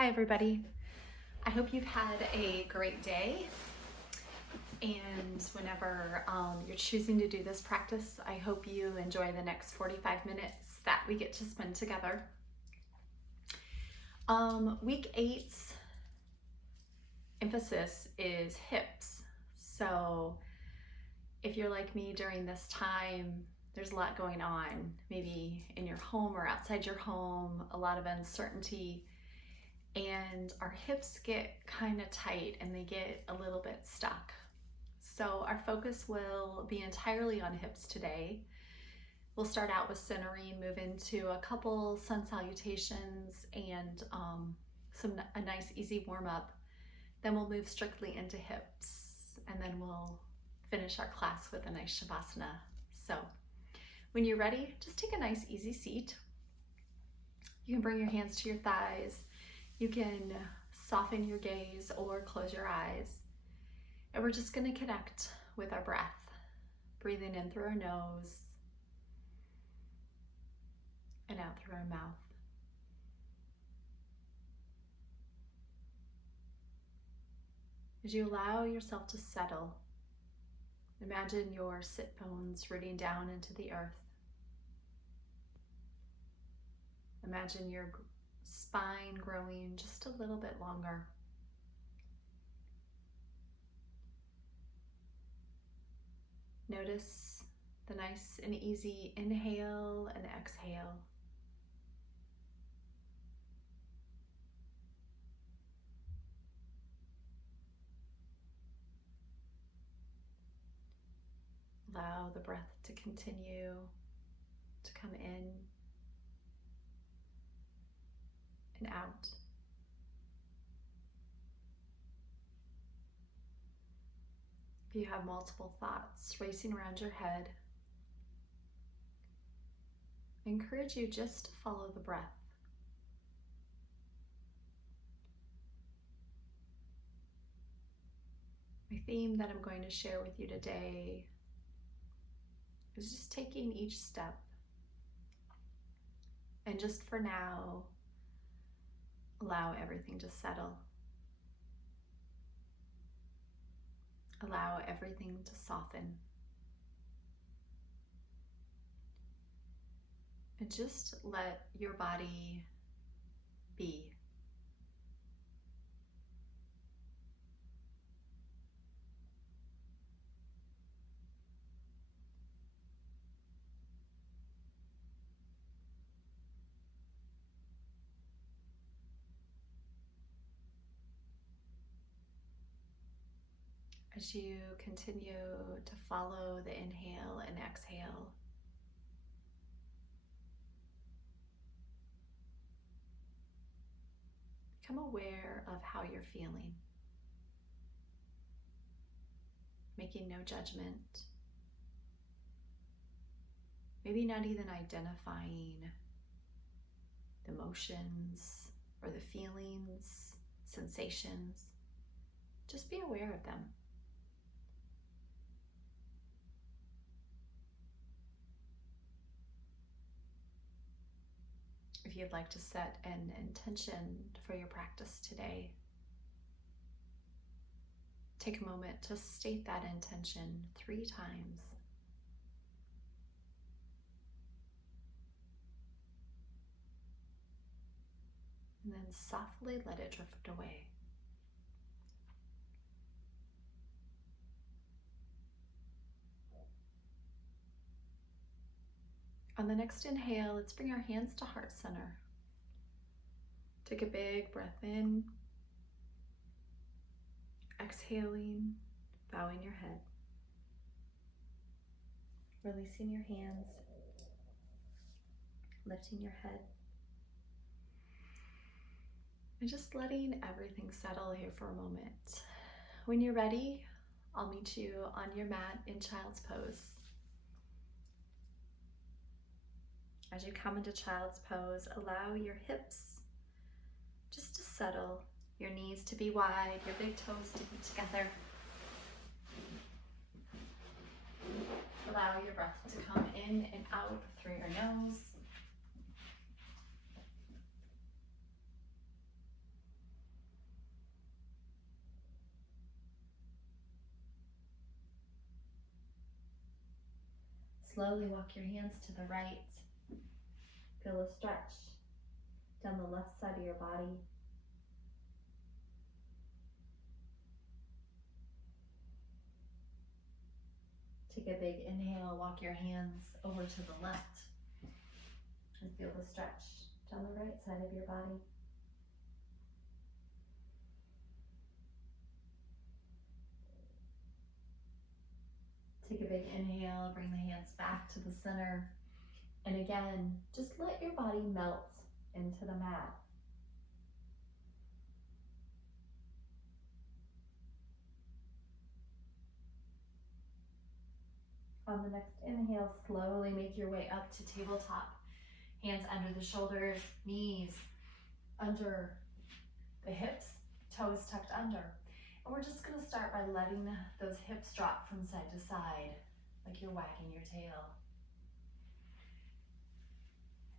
Hi everybody. I hope you've had a great day, and whenever you're choosing to do this practice, I hope you enjoy the next 45 minutes that we get to spend together. Week 8's emphasis is hips. So if you're like me during this time, there's a lot going on, maybe in your home or outside your home, a lot of uncertainty. And our hips get kind of tight and they get a little bit stuck. So our focus will be entirely on hips today. We'll start out with centering, move into a couple sun salutations and a nice easy warm up. Then we'll move strictly into hips, and then we'll finish our class with a nice Shavasana. So when you're ready, just take a nice easy seat. You can bring your hands to your thighs. You can soften your gaze or close your eyes. And we're just going to connect with our breath, breathing in through our nose and out through our mouth. As you allow yourself to settle, imagine your sit bones rooting down into the earth. Imagine your spine growing just a little bit longer. Notice the nice and easy inhale and exhale. Allow the breath to continue to come in and out. If you have multiple thoughts racing around your head, I encourage you just to follow the breath. My theme that I'm going to share with you today is just taking each step, and just for now, allow everything to settle. Allow everything to soften. And just let your body be. As you continue to follow the inhale and exhale, become aware of how you're feeling, making no judgment, maybe not even identifying the emotions or the feelings, sensations. Just be aware of them. If you'd like to set an intention for your practice today, take a moment to state that intention 3 times. And then softly let it drift away. On the next inhale, let's bring our hands to heart center. Take a big breath in, exhaling, bowing your head, releasing your hands, lifting your head, and just letting everything settle here for a moment. When you're ready, I'll meet you on your mat in child's pose. As you come into child's pose, allow your hips just to settle, your knees to be wide, your big toes to be together. Allow your breath to come in and out through your nose. slowly walk your hands to the right. Feel a stretch down the left side of your body. Take a big inhale, walk your hands over to the left. And feel the stretch down the right side of your body. Take a big inhale, bring the hands back to the center. And again, just let your body melt into the mat. On the next inhale, slowly make your way up to tabletop. Hands under the shoulders, knees under the hips, toes tucked under. And we're just gonna start by letting those hips drop from side to side, like you're wagging your tail.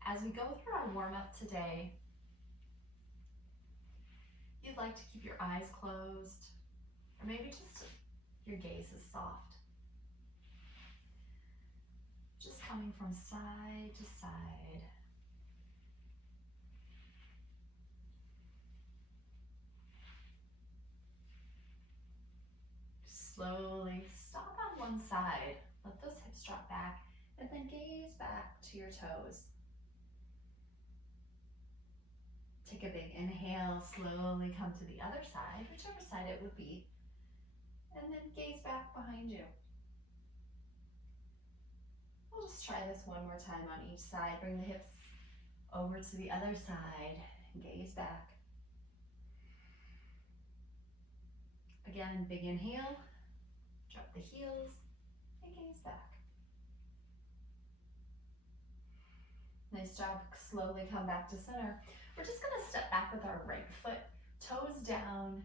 As we go through our warm-up today, you'd like to keep your eyes closed, or maybe just your gaze is soft. Just coming from side to side. Slowly stop on one side. Let those hips drop back, and then gaze back to your toes. Take a big inhale, slowly come to the other side, whichever side it would be, and then gaze back behind you. We'll just try this one more time on each side. Bring the hips over to the other side and gaze back. Again, big inhale, drop the heels and gaze back. Nice job, slowly come back to center. We're just gonna step back with our right foot, toes down,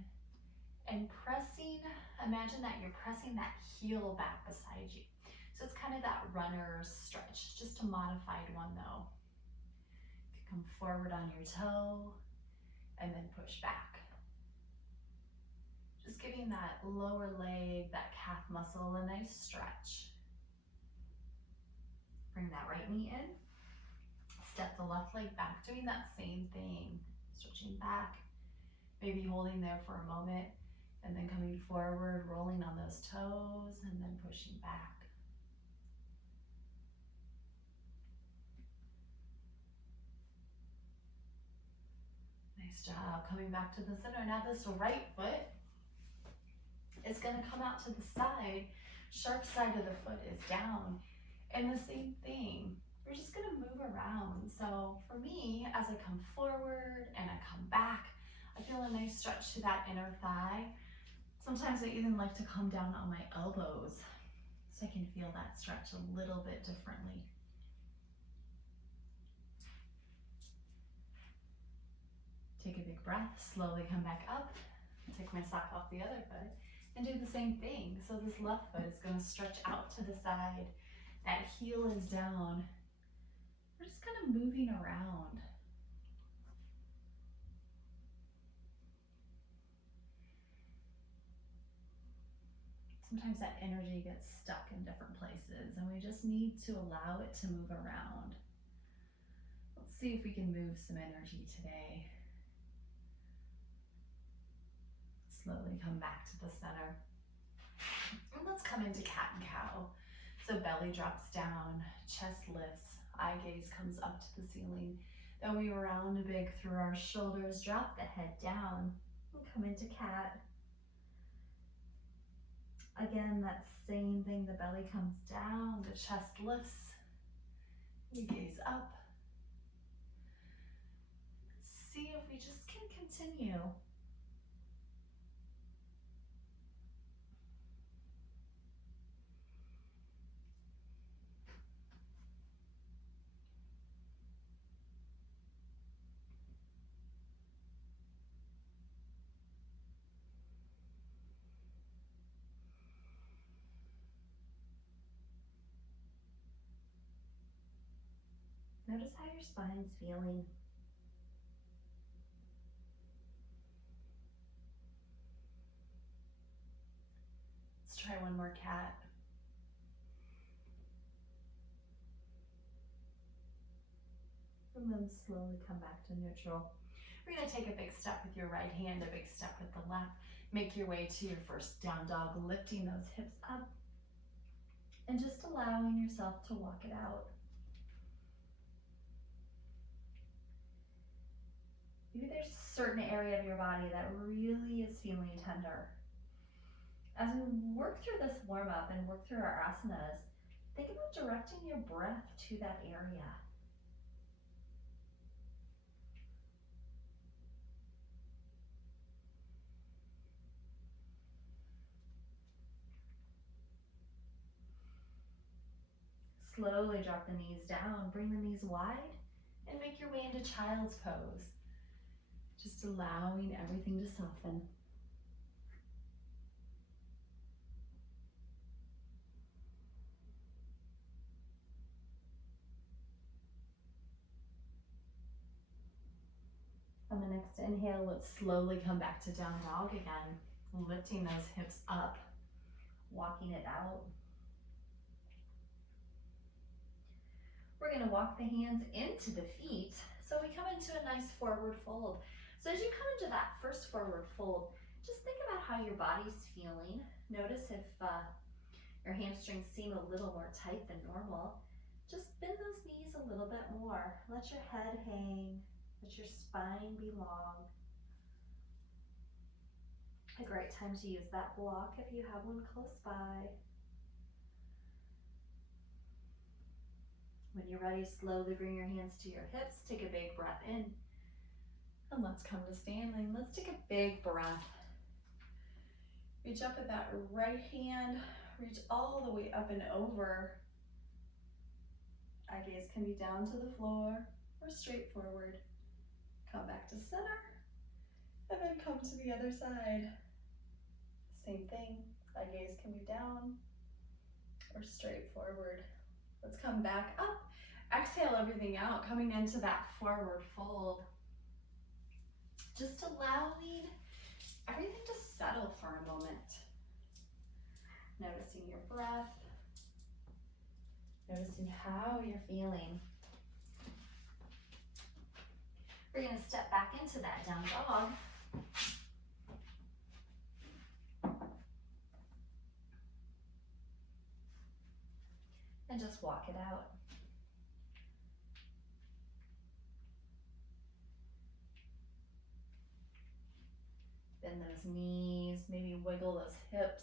and pressing, imagine that you're pressing that heel back beside you. So it's kind of that runner's stretch, just a modified one though. You come forward on your toe and then push back. Just giving that lower leg, that calf muscle, a nice stretch. Bring that right knee in. Step the left leg back, doing that same thing. Stretching back, maybe holding there for a moment, and then coming forward, rolling on those toes, and then pushing back. Nice job, coming back to the center. Now this right foot is gonna come out to the side. Sharp side of the foot is down. And the same thing, we're just gonna move around. So for me, as I come forward and I come back, I feel a nice stretch to that inner thigh. Sometimes I even like to come down on my elbows so I can feel that stretch a little bit differently. Take a big breath, slowly come back up, take my sock off the other foot, and do the same thing. So this left foot is gonna stretch out to the side, that heel is down. We're just kind of moving around. Sometimes that energy gets stuck in different places and we just need to allow it to move around. Let's see if we can move some energy today. Slowly come back to the center. And let's come into cat and cow. So belly drops down, chest lifts, eye gaze comes up to the ceiling. Then we round big through our shoulders, drop the head down, and come into cat. Again, that same thing, the belly comes down, the chest lifts, you gaze up. Let's see if we just can continue. Notice how your spine's feeling. Let's try one more cat. and then slowly come back to neutral. We're going to take a big step with your right hand, a big step with the left. Make your way to your first down dog, lifting those hips up and just allowing yourself to walk it out. Maybe there's a certain area of your body that really is feeling tender. As we work through this warm up and work through our asanas, think about directing your breath to that area. Slowly drop the knees down, bring the knees wide, and make your way into child's pose. Just allowing everything to soften. On the next inhale, let's slowly come back to down dog again, lifting those hips up, walking it out. We're going to walk the hands into the feet, so we come into a nice forward fold. So as you come into that first forward fold, just think about how your body's feeling. Notice if your hamstrings seem a little more tight than normal. Just bend those knees a little bit more. Let your head hang. Let your spine be long. A great time to use that block if you have one close by. When you're ready, slowly bring your hands to your hips. Take a big breath in. And let's come to standing. Let's take a big breath. Reach up with that right hand. Reach all the way up and over. Eye gaze can be down to the floor or straight forward. Come back to center. And then come to the other side. Same thing. Eye gaze can be down or straight forward. Let's come back up. Exhale everything out, coming into that forward fold. Just allowing everything to settle for a moment. Noticing your breath. Noticing how you're feeling. We're going to step back into that down dog. And just walk it out. Bend those knees, maybe wiggle those hips.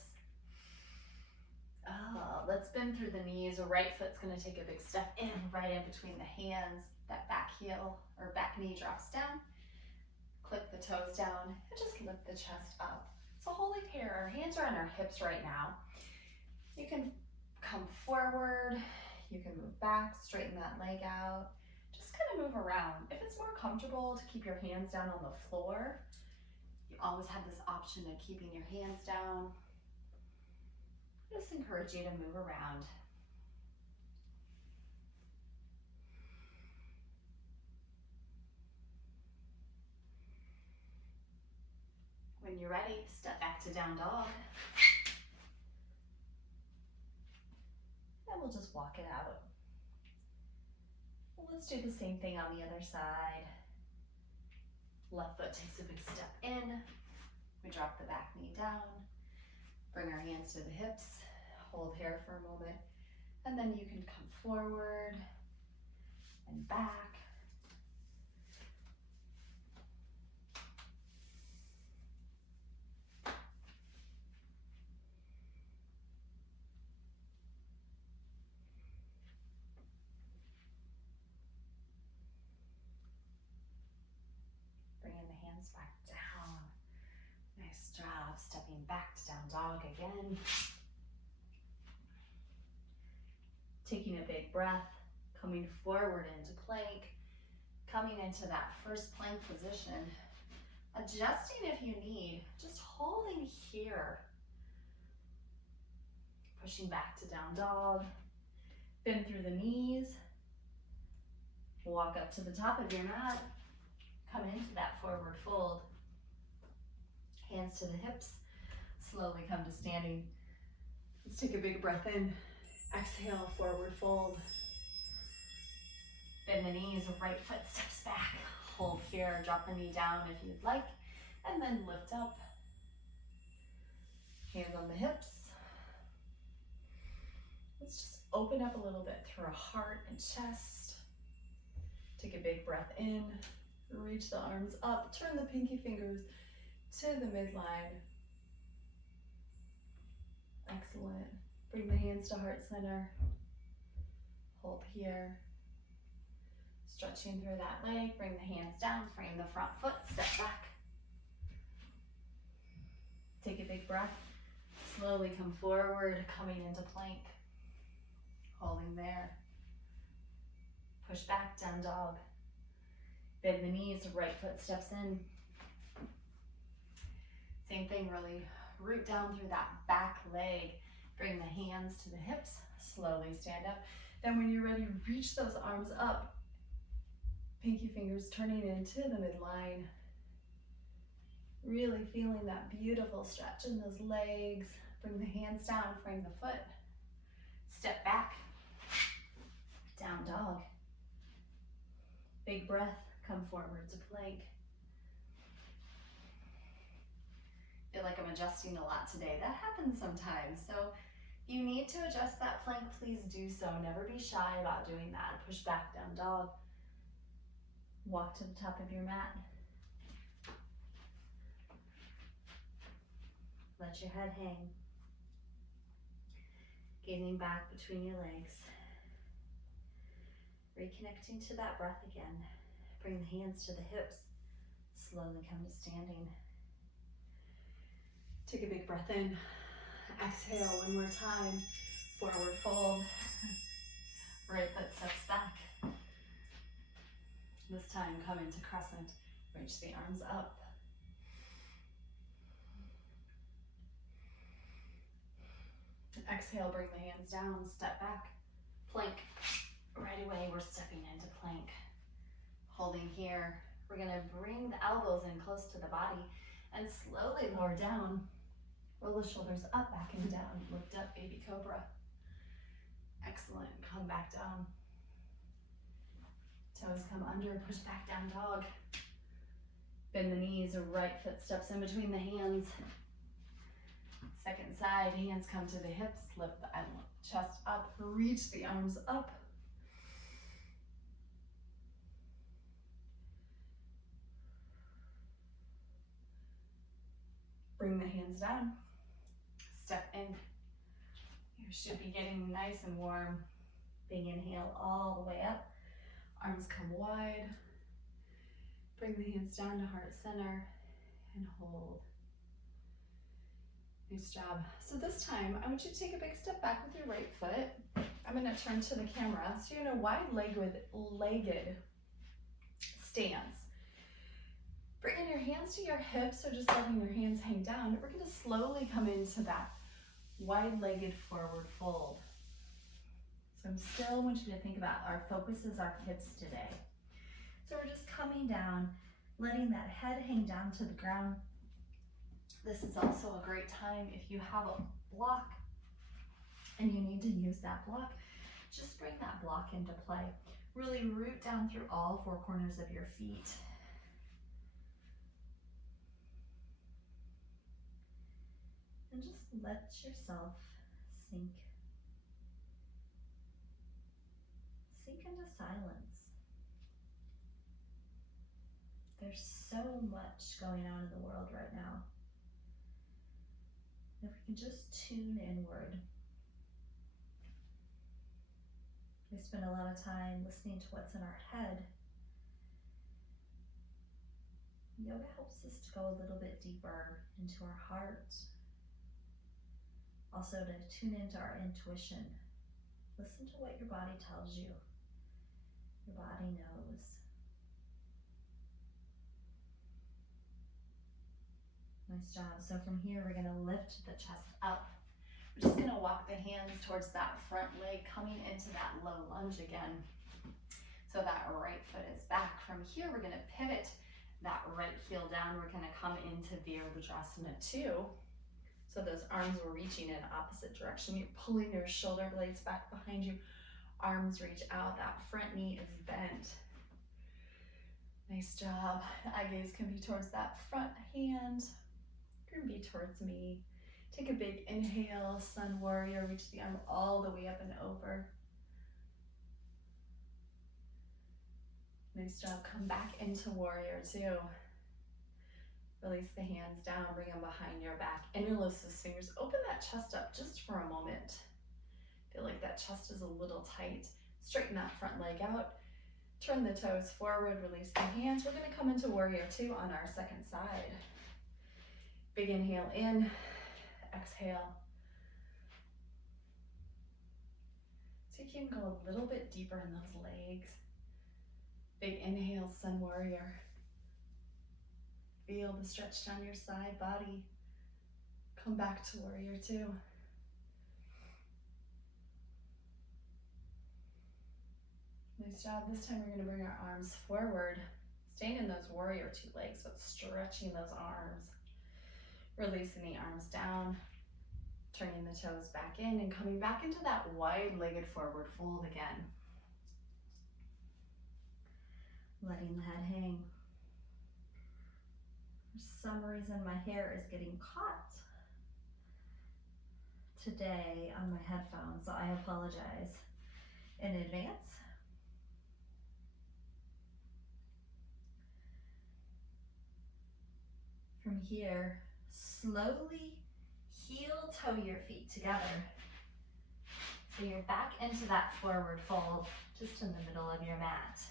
Let's bend through the knees. The right foot's going to take a big step in, right in between the hands. That back heel or back knee drops down. Click the toes down and just lift the chest up. So holding here, our hands are on our hips right now. You can come forward. You can move back, straighten that leg out. Just kind of move around. If it's more comfortable to keep your hands down on the floor, you always have this option of keeping your hands down. I just encourage you to move around. When you're ready, step back to down dog. And we'll just walk it out. Let's do the same thing on the other side. Left foot takes a big step in. We drop the back knee down. Bring our hands to the hips. Hold here for a moment. And then you can come forward and back. Bringing the hands back down. Nice job. Stepping back to down dog again. Taking a big breath, coming forward into plank, coming into that first plank position. Adjusting if you need, just holding here. Pushing back to down dog. Bend through the knees. Walk up to the top of your mat. Come into that forward fold. Hands to the hips. Slowly come to standing. Let's take a big breath in. Exhale, forward fold. Bend the knees, right foot steps back. Hold here, drop the knee down if you'd like, and then lift up. Hands on the hips. Let's just open up a little bit through our heart and chest. Take a big breath in, reach the arms up, turn the pinky fingers to the midline. Excellent. Bring the hands to heart center. Hold here. Stretching through that leg, bring the hands down, frame the front foot, step back. Take a big breath. Slowly come forward, coming into plank. Holding there. Push back, down dog. Bend the knees, right foot steps in. Same thing, really root down through that back leg. Bring the hands to the hips, slowly stand up. Then when you're ready, reach those arms up. Pinky fingers turning into the midline. Really feeling that beautiful stretch in those legs. Bring the hands down, frame the foot. Step back, down dog. Big breath, come forward to plank. Feel like I'm adjusting a lot today. That happens sometimes. So if you need to adjust that plank, please do so. Never be shy about doing that. Push back, down dog. Walk to the top of your mat. Let your head hang. Gazing back between your legs. Reconnecting to that breath again. Bring the hands to the hips. Slowly come to standing. Take a big breath in. Exhale one more time. Forward fold. Right foot steps back. This time come into crescent. Reach the arms up. Exhale, bring the hands down, step back. Plank. Right away, we're stepping into plank. Holding here. We're gonna bring the elbows in close to the body and slowly lower down. Roll the shoulders up, back and down. Lift up, baby cobra. Excellent, come back down. Toes come under, push back, down dog. Bend the knees, right foot steps in between the hands. Second side, hands come to the hips, lift the chest up, reach the arms up. Bring the hands down, step in. You should be getting nice and warm. Big inhale all the way up, arms come wide. Bring the hands down to heart center and hold. Nice job. So this time, I want you to take a big step back with your right foot. I'm gonna turn to the camera. So you're in a wide-legged stance. Bringing your hands to your hips, or just letting your hands hang down. We're gonna slowly come into that wide-legged forward fold. So I'm still want you to think about our focus is our hips today. So we're just coming down, letting that head hang down to the ground. This is also a great time if you have a block and you need to use that block, just bring that block into play. Really root down through all four corners of your feet. And just let yourself sink into silence. There's so much going on in the world right now. If we can just tune inward. We spend a lot of time listening to what's in our head. Yoga helps us to go a little bit deeper into our heart. Also to tune into our intuition. Listen to what your body tells you. Your body knows. Nice job. So from here, we're gonna lift the chest up. We're just gonna walk the hands towards that front leg, coming into that low lunge again. So that right foot is back. From here, we're gonna pivot that right heel down. We're gonna come into Virabhadrasana 2. So those arms were reaching in opposite direction. You're pulling your shoulder blades back behind you. Arms reach out, that front knee is bent. Nice job. The eye gaze can be towards that front hand, it can be towards me. Take a big inhale, Sun Warrior, reach the arm all the way up and over. Nice job, come back into Warrior Two. Release the hands down, bring them behind your back. Interlace those fingers, open that chest up just for a moment. Feel like that chest is a little tight. Straighten that front leg out. Turn the toes forward, release the hands. We're gonna come into Warrior Two on our second side. Big inhale in, exhale. See if you can go a little bit deeper in those legs. Big inhale, Sun Warrior. Feel the stretch down your side body. Come back to Warrior Two. Nice job. This time we're going to bring our arms forward, staying in those Warrior Two legs, but stretching those arms. Releasing the arms down, turning the toes back in and coming back into that wide-legged forward fold again. Letting the head hang. For some reason my hair is getting caught today on my headphones, so I apologize in advance. From here, slowly heel toe your feet together. So you're back into that forward fold, just in the middle of your mat.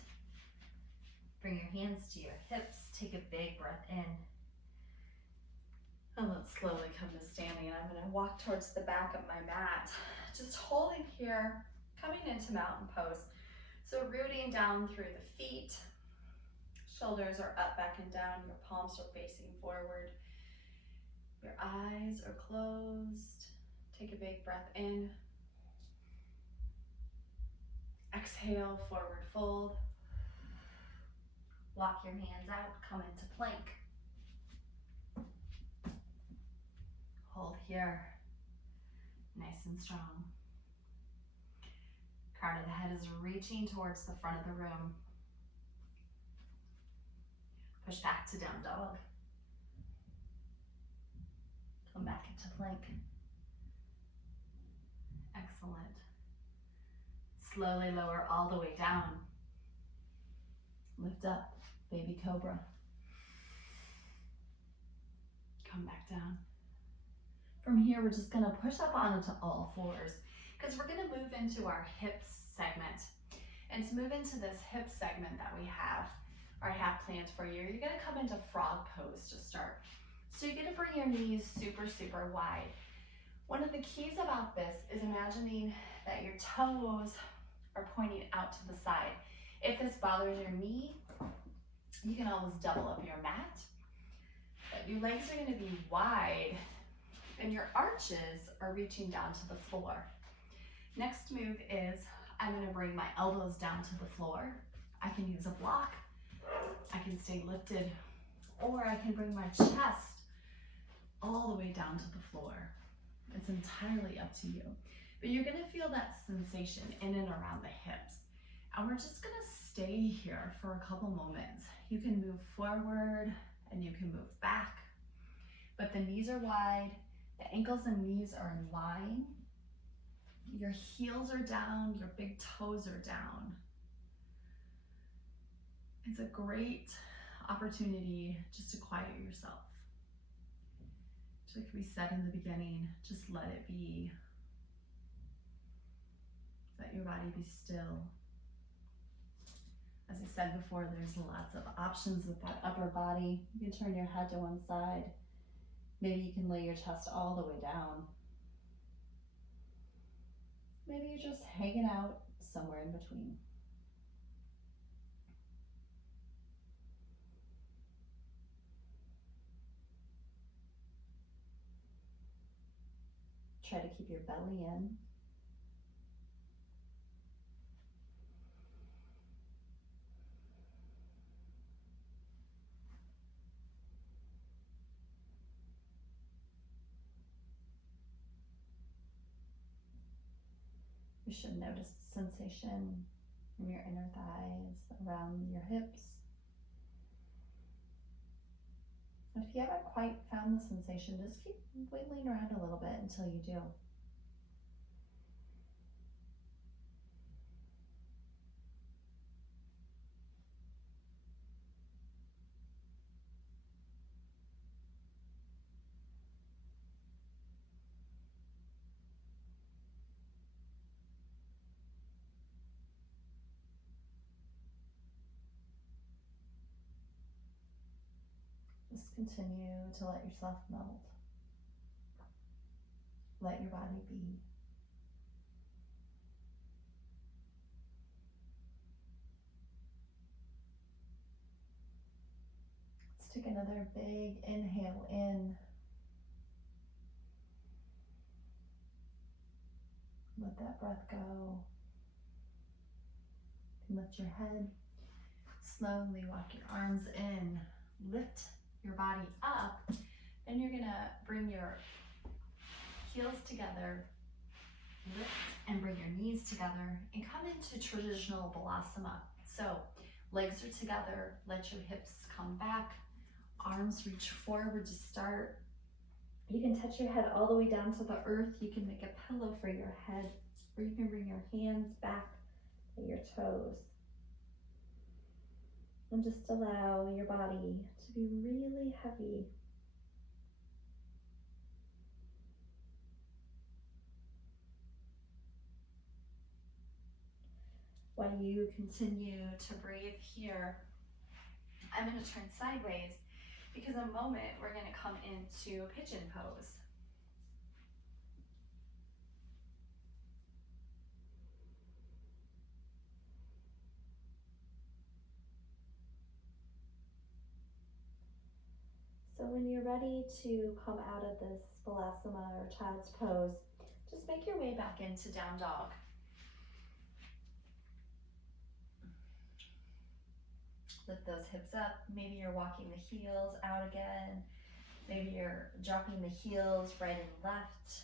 Bring your hands to your hips, take a big breath in. And let's slowly come to standing. I'm gonna walk towards the back of my mat, just holding here, coming into mountain pose. So rooting down through the feet, shoulders are up, back and down, your palms are facing forward. Your eyes are closed. Take a big breath in. Exhale, forward fold. Walk your hands out, come into plank. Hold here, nice and strong. Crown of the head is reaching towards the front of the room. Push back to down dog. Come back into plank. Excellent. Slowly lower all the way down. Lift up, baby cobra. Come back down. From here, we're just gonna push up onto all fours because we're gonna move into our hips segment. And to move into this hip segment that we have, or I have planned for you, you're gonna come into frog pose to start. So you're gonna bring your knees super, super wide. One of the keys about this is imagining that your toes are pointing out to the side. If this bothers your knee, you can always double up your mat. But your legs are gonna be wide and your arches are reaching down to the floor. Next move is I'm gonna bring my elbows down to the floor. I can use a block, I can stay lifted, or I can bring my chest all the way down to the floor. It's entirely up to you. But you're gonna feel that sensation in and around the hips. And we're just gonna stay here for a couple moments. You can move forward and you can move back, but the knees are wide, the ankles and knees are in line, your heels are down, your big toes are down. It's a great opportunity just to quiet yourself. Just like we said in the beginning, just let it be. Let your body be still. As I said before, there's lots of options with that upper body. You can turn your head to one side. Maybe you can lay your chest all the way down. Maybe you're just hanging out somewhere in between. Try to keep your belly in. You should notice sensation in your inner thighs, around your hips. If you haven't quite found the sensation, just keep wiggling around a little bit until you do. Just continue to let yourself melt. Let your body be. Let's take another big inhale in. Let that breath go. Lift your head. Slowly walk your arms in. Lift your body up. Then you're gonna bring your heels together, lift and bring your knees together and come into traditional balasana. So legs are together, let your hips come back, arms reach forward to start. You can touch your head all the way down to the earth. You can make a pillow for your head, or you can bring your hands back at your toes. And just allow your body to be really heavy. While you continue to breathe here, I'm going to turn sideways because in a moment we're going to come into pigeon pose. So when you're ready to come out of this balasana or child's pose, just make your way back into down dog. Lift those hips up. Maybe you're walking the heels out again. Maybe you're dropping the heels right and left.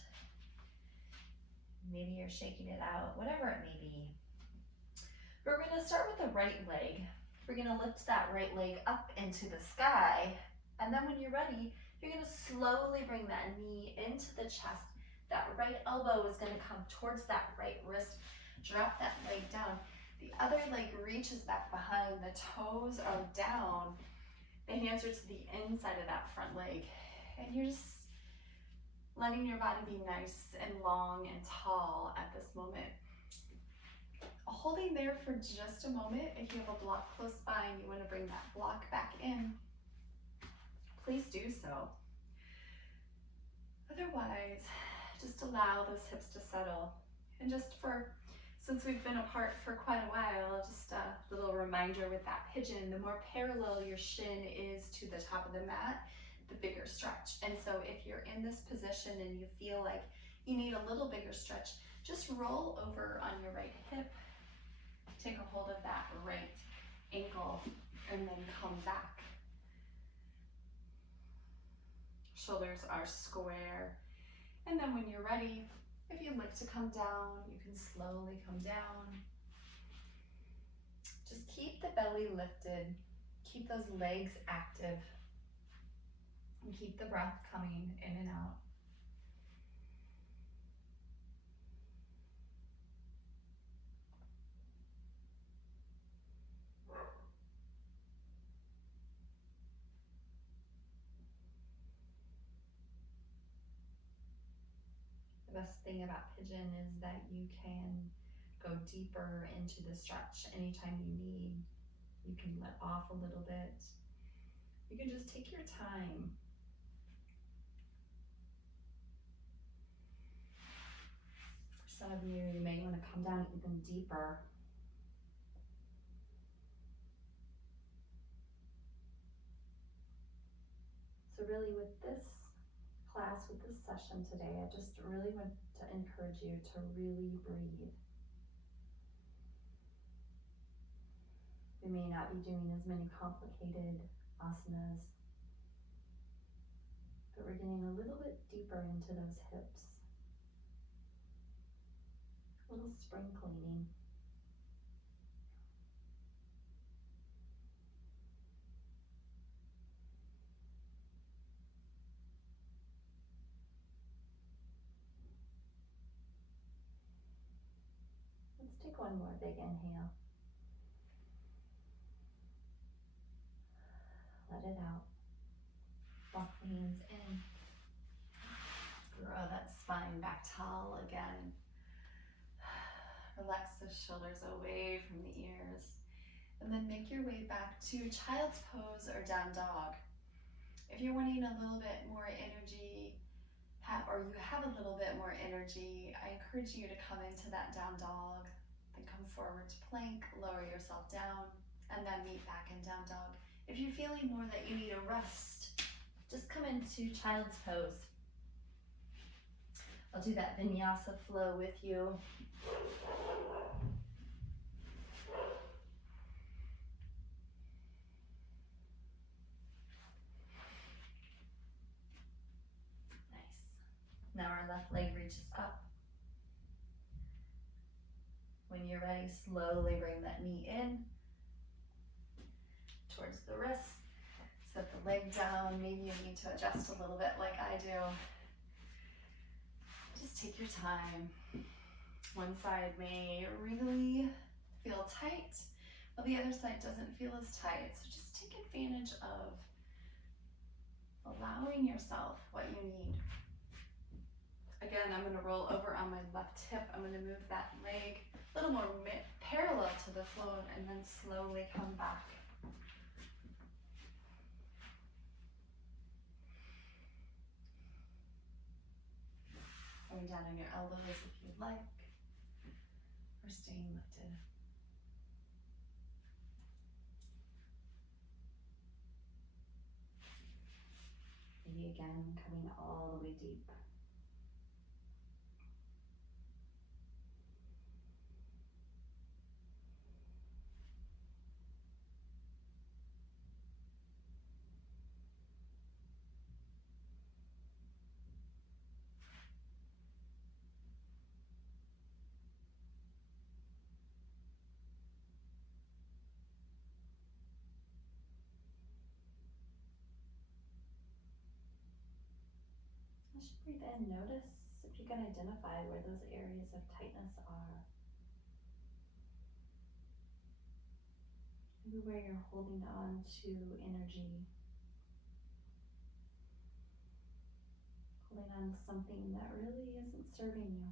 Maybe you're shaking it out, whatever it may be. But we're going to start with the right leg. We're going to lift that right leg up into the sky. And then when you're ready, you're going to slowly bring that knee into the chest. That right elbow is going to come towards that right wrist. Drop that leg down. The other leg reaches back behind. The toes are down. The hands are to the inside of that front leg. And you're just letting your body be nice and long and tall at this moment. Holding there for just a moment. If you have a block close by and you want to bring that block back in, please do so. Otherwise, just allow those hips to settle. And since we've been apart for quite a while, just a little reminder with that pigeon, the more parallel your shin is to the top of the mat, the bigger stretch. And so if you're in this position and you feel like you need a little bigger stretch, just roll over on your right hip, take a hold of that right ankle, and then come back. Shoulders are square. And then when you're ready, if you'd like to come down, you can slowly come down. Just keep the belly lifted, keep those legs active, and keep the breath coming in and out. The best thing about pigeon is that you can go deeper into the stretch anytime you need. You can let off a little bit. You can just take your time. For some of you, you may want to come down even deeper. So really with this class, with this session today, I just really want to encourage you to really breathe. We may not be doing as many complicated asanas, but we're getting a little bit deeper into those hips. A little spring cleaning. Let's take one more big inhale. Let it out. Walk the hands in. Grow that spine back tall again. Relax the shoulders away from the ears. And then make your way back to child's pose or down dog. If you're wanting a little bit more energy, or you have a little bit more energy, I encourage you to come into that down dog, then come forward to plank, lower yourself down, and then meet back in down dog. If you're feeling more that you need a rest, just come into child's pose. I'll do that vinyasa flow with you. Now our left leg reaches up. When you're ready, slowly bring that knee in towards the wrist. Set the leg down. Maybe you need to adjust a little bit like I do. Just take your time. One side may really feel tight, while the other side doesn't feel as tight. So just take advantage of allowing yourself what you need. Again, I'm going to roll over on my left hip. I'm going to move that leg a little more parallel to the floor and then slowly come back. Going down on your elbows if you'd like, or staying lifted. Maybe again, coming all the way deep. As you breathe in, notice if you can identify where those areas of tightness are. Maybe where you're holding on to energy. Holding on to something that really isn't serving you.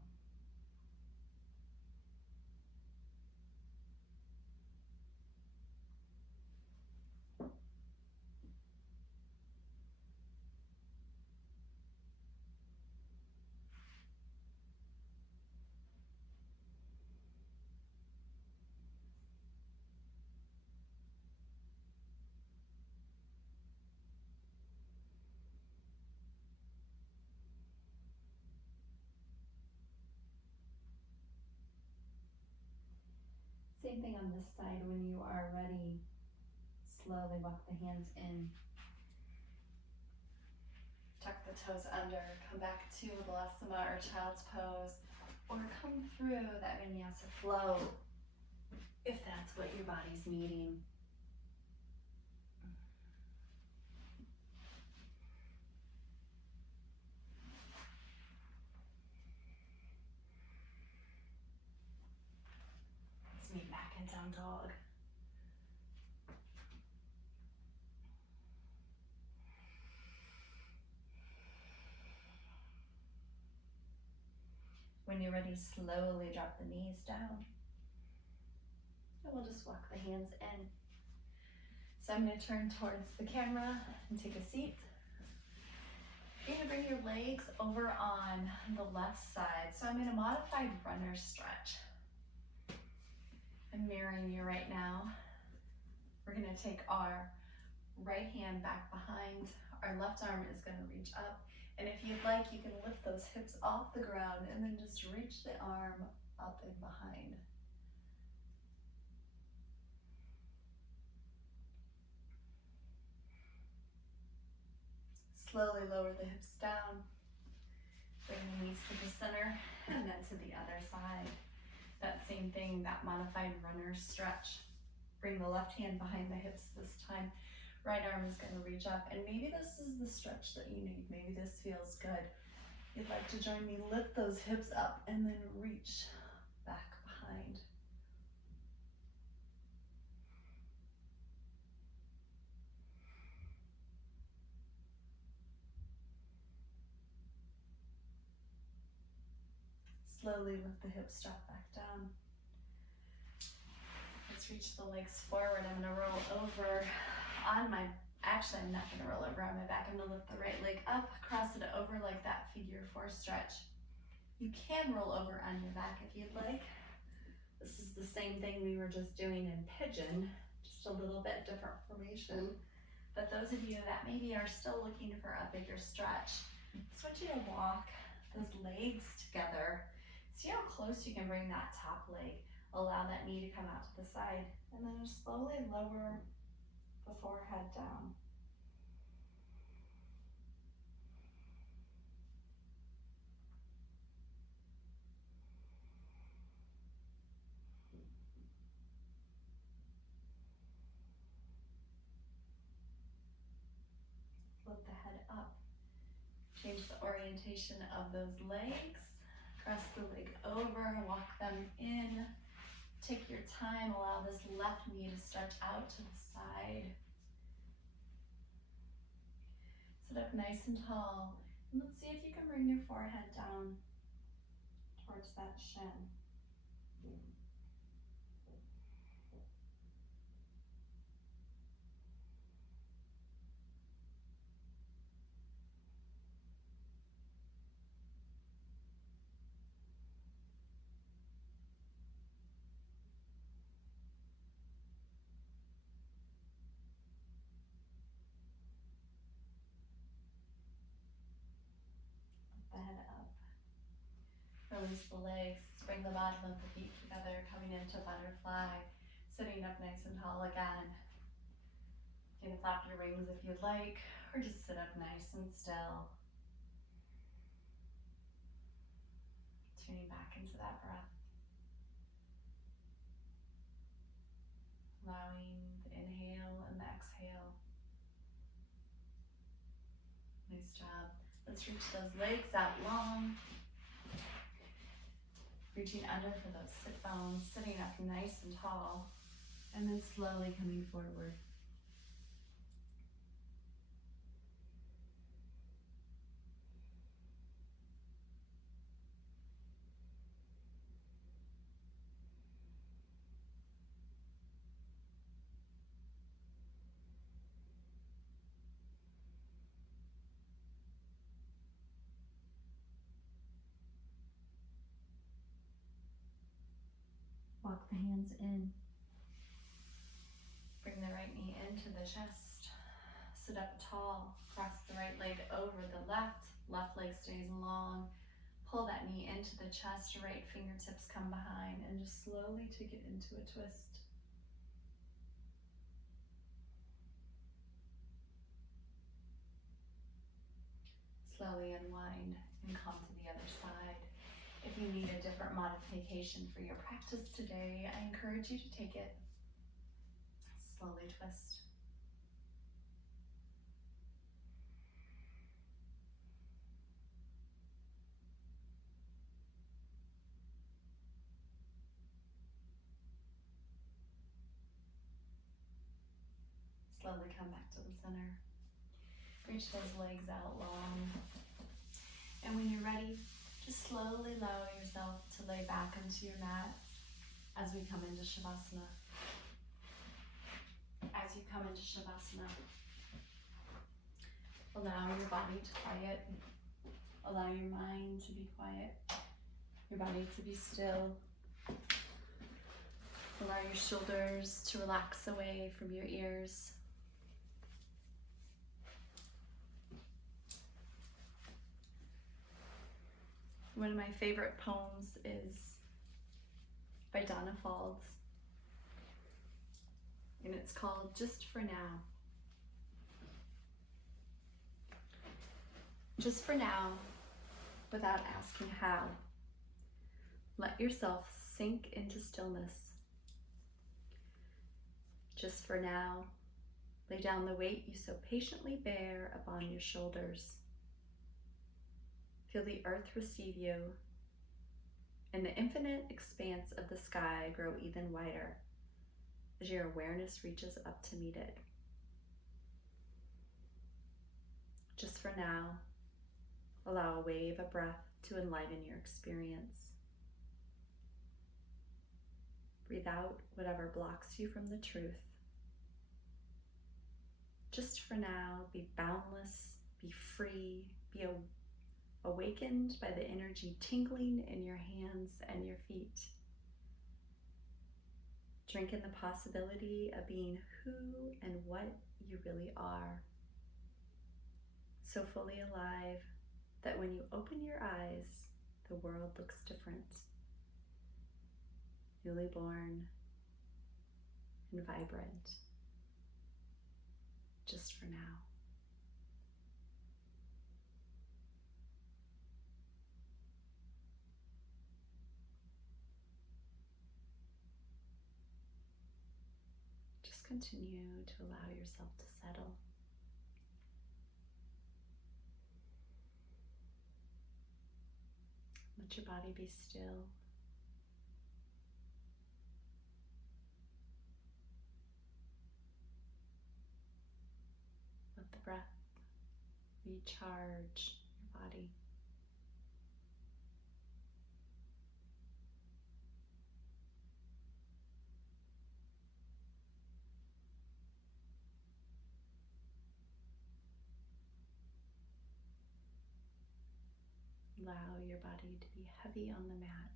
Same thing on this side. When you are ready, slowly walk the hands in. Tuck the toes under, come back to Balasana or child's pose, or come through that vinyasa flow if that's what your body's needing. Let's meet back in down dog. When you're ready, slowly drop the knees down. And we'll just walk the hands in. So I'm going to turn towards the camera and take a seat. You're going to bring your legs over on the left side. So I'm in a modified runner stretch. I'm mirroring you right now. We're going to take our right hand back behind. Our left arm is going to reach up. And if you'd like, you can lift those hips off the ground and then just reach the arm up and behind. Slowly lower the hips down. Bring the knees to the center and then to the other side. That same thing, that modified runner stretch. Bring the left hand behind the hips this time. Right arm is going to reach up, and maybe this is the stretch that you need. Maybe this feels good. If you'd like to join me, lift those hips up and then reach back behind. Slowly lift the hips, drop back down. Let's reach the legs forward. I'm going to roll over on my, actually I'm not going to roll over on my back. I'm going to lift the right leg up, cross it over like that figure four stretch. You can roll over on your back if you'd like. This is the same thing we were just doing in pigeon, just a little bit different formation. But those of you that maybe are still looking for a bigger stretch, I just want you to walk those legs together. See how close you can bring that top leg. Allow that knee to come out to the side, and then just slowly lower the forehead down. Lift the head up. Change the orientation of those legs. Cross the leg over, walk them in. Take your time, allow this left knee to stretch out to the side. Sit up nice and tall. And let's see if you can bring your forehead down towards that shin. The head up. Release the legs, bring the bottom of the feet together, coming into butterfly, sitting up nice and tall again. You can flap your wings if you'd like, or just sit up nice and still. Tuning back into that breath. Allowing the inhale and the exhale. Nice job. Let's reach those legs out long. Reaching under for those sit bones, sitting up nice and tall, and then slowly coming forward. Walk the hands in. Bring the right knee into the chest. Sit up tall. Cross the right leg over the left. Left leg stays long. Pull that knee into the chest. Right fingertips come behind, and just slowly take it into a twist. Slowly unwind and come to the other side. If you need a different modification for your practice today, I encourage you to take it. Slowly twist. Slowly come back to the center. Reach those legs out long. And when you're ready, just slowly allow yourself to lay back onto your mat as we come into Shavasana. As you come into Shavasana, allow your body to quiet. Allow your mind to be quiet. Your body to be still. Allow your shoulders to relax away from your ears. One of my favorite poems is by Donna Falls, and it's called Just for Now. Just for now, without asking how, let yourself Sink into stillness. Just for now, lay down the weight you so patiently bear upon your shoulders. Feel the earth receive you, and the infinite expanse of the sky grow even wider as your awareness reaches up to meet it. Just for now, allow a wave of breath to enliven your experience. Breathe out whatever blocks you from the truth. Just for now, be boundless, be free, be awakened by the energy tingling in your hands and your feet. Drink in the possibility of being who and what you really are. So fully alive that when you open your eyes, the world looks different. Newly born and vibrant. Just for now. Just continue to allow yourself to settle. Let your body be still. Let the breath recharge your body. Allow your body to be heavy on the mat.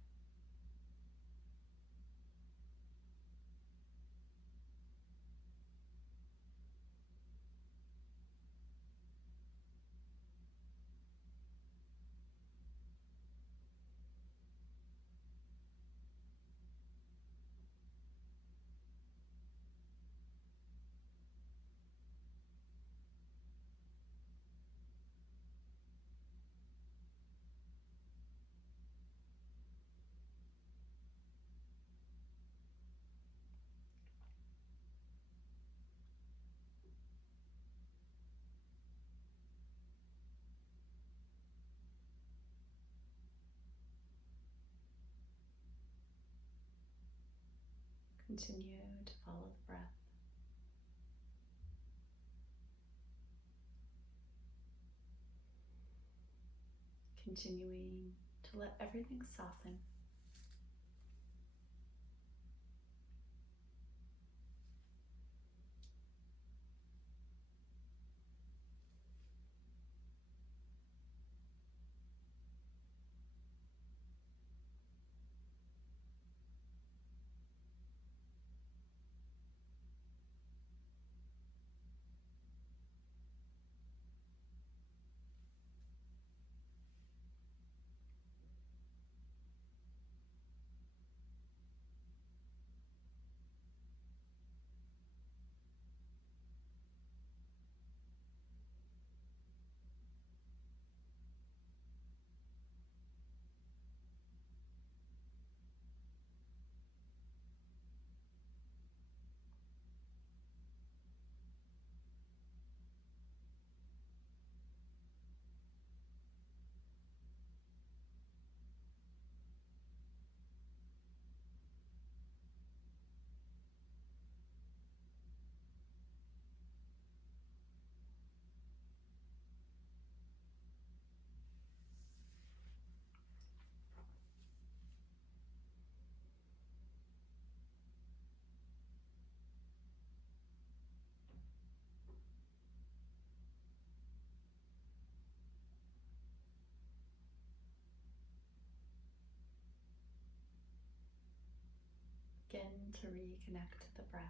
Continue to follow the breath. Continuing to let everything soften. Begin to reconnect to the breath.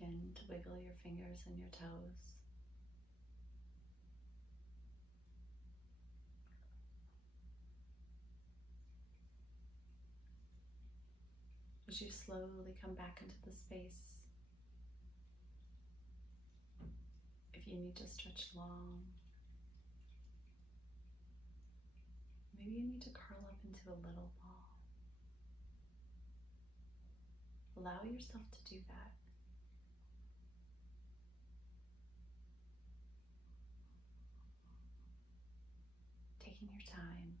Begin to wiggle your fingers and your toes. as you slowly come back into the space. If you need to stretch long, maybe you need to curl up into a little ball. Allow yourself to do that. Taking your time.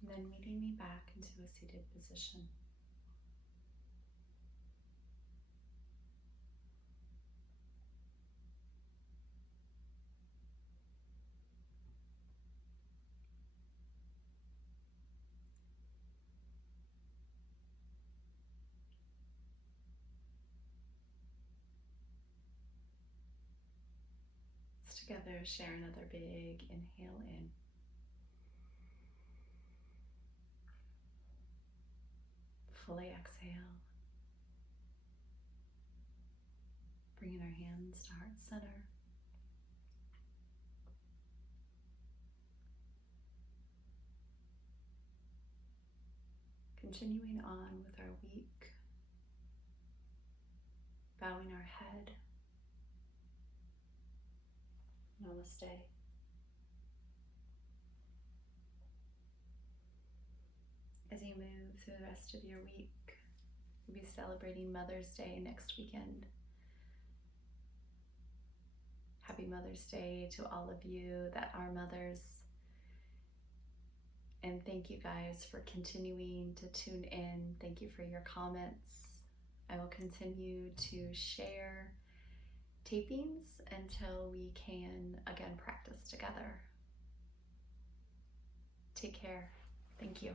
And then meeting me back into a seated position. Let's together share another big inhale in. Fully exhale. Bringing our hands to heart center. Continuing on with our week. Bowing our head. Namaste. As you move through the rest of your week, we'll be celebrating Mother's Day next weekend. Happy Mother's Day to all of you that are mothers. And thank you guys for continuing to tune in. Thank you for your comments. I will continue to share tapings until we can again practice together. Take care. Thank you.